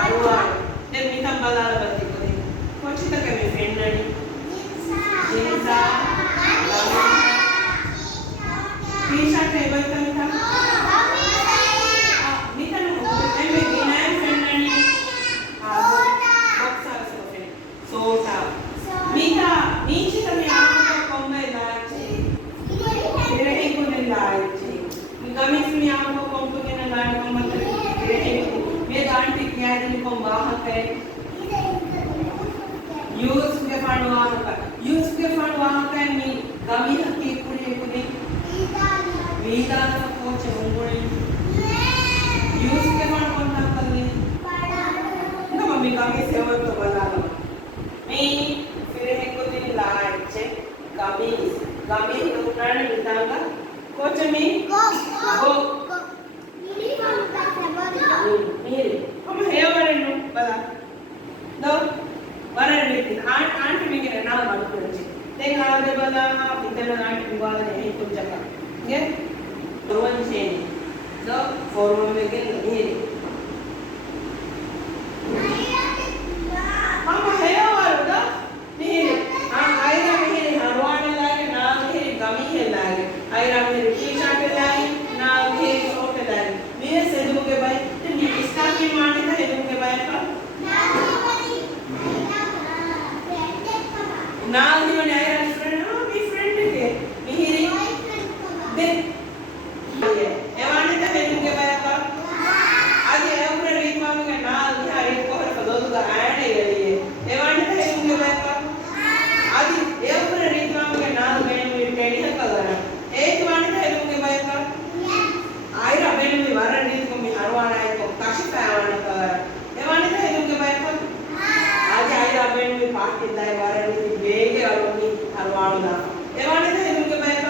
Haruan. Then mitang balala bati ko din. Kung kita kami friend na ni. Jinsa. Kisha kay ba kami ta? Mita na mo. Ay may ginayan friend na ni. Boksa sa friend. Sota. Mita. Michi kami ako ka kombay lahat. Pirahin ko ng lahat. Gamit niya ako kung pagkinalaman ng matalik. May daantik niya din kung bakit kay use के फंडवान का यूज के फंडवान का मी गमी हकी पूरी पूरी वीदा ना कोच होंगे यूज के फंड कौन ना कर ले ना मम्मी गमी सेवा तो बना लो मैं फिर है को दिन लाइट चेक गमी गमी तो उठाने बिताऊंगा कोच मी गो मेरे हम है वाले नो बता दो वरन आंटी मिगे ना मालूम तेरे आगे बता इतना आंटी विवाद नहीं कुछ जगह ये रोवन चेन तो फॉर्म में के नहीं हम है और तो नहीं हम आयरा नहीं हरवान लागे ना नहीं गमी है लागे आयरा में टीशा पे लागे ना नहीं शॉर्ट पे लागे मेरे से दो के भाई तो इसका की माने था दो के भाई का ना ही मैंने आया फ्रेंड हाँ भी फ्रेंड है मेरी देख ये एवाने तो है तुमके पास का आज ये अपने रीत मांग के ना यहाँ रीत को हर कदों का आया नहीं रही है एवाने तो है तुमके पास का आज ये अपने रीत मांग के ना मैं मेरी टेढ़ी है कलर एक वाने तो है तुमके पास का आई रहा मैंने भी वारा रीत को मैं हरवाना है को काशी पे आवाना कलर एवाने तो है तुमके पास का आज आई रहा मैंने भी पार्टी दाई वारा रीत ಬೇಗೆ ಅಲೋನಿ ಹರವಾಣದ ಏವಾಣಿದ ಹೆದುಗೆ ಬಾಯಕ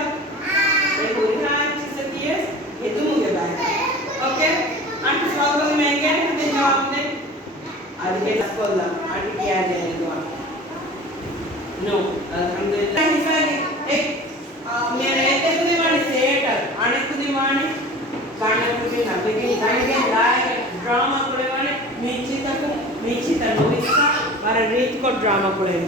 ಏ ಹೋರಿನಾ ಚಿಸತಿಯಸ್ ಹೆದುಗೆ ಬಾಯಕ ಓಕೆ ಅಂಟ ಸ್ವಾಗತ ಮೇಗೆ ಅಂತ ಜವಾಬ್ ದೆ ಅದಕ್ಕೆ ತಸ್ಕೊಲ್ಲ ಆಂಟಿ किया जाएगा नो अल्हम्दुलिल्लाह हिसाब एक मेरे एक दिवाणी सेट अनेक दिवाणी गाने कुछ ना बेगी गाने लाए ड्रामा कोले वाले मीची तक नोइसा और रीत को ड्रामा कोले